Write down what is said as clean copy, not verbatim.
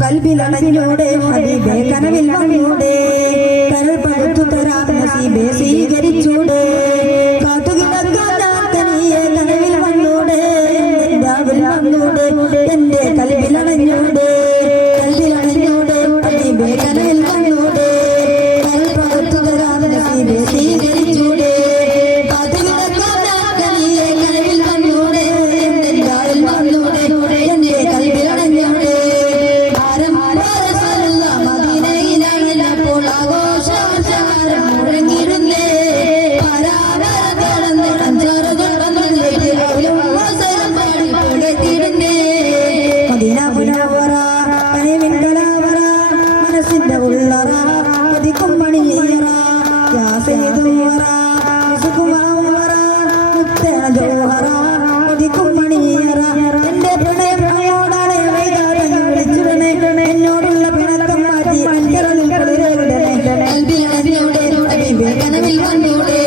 കൽബിലണഞ്ഞോടെ ഹബീബേ കനവിൽ വന്നൂടെ കരൾ പഴുത്തു തരാം നസീബേ സ്വീകരിച്ചൂടെ കാത്തുകിടക്കാനിയെ കനവിൽ വന്നൂടെ രാവിൽ വന്നൂടെ എന്റെ കൽബിലണഞ്ഞൂടെ കൽബിലണഞ്ഞൂടെ ഹബീബേ കനവിൽ വന്നൂടെ കരൾ പഴുത്തു തരാം നസീബേ സ്വീകരിച്ചൂടെ കാത്തുകിടക്കാനിയെ കനവിൽ വന്നൂടെ രാവിൽ വന്നൂടെ എന്റെ കൽബിലണഞ്ഞൂടെ കനവിൽ വന്നൂടെ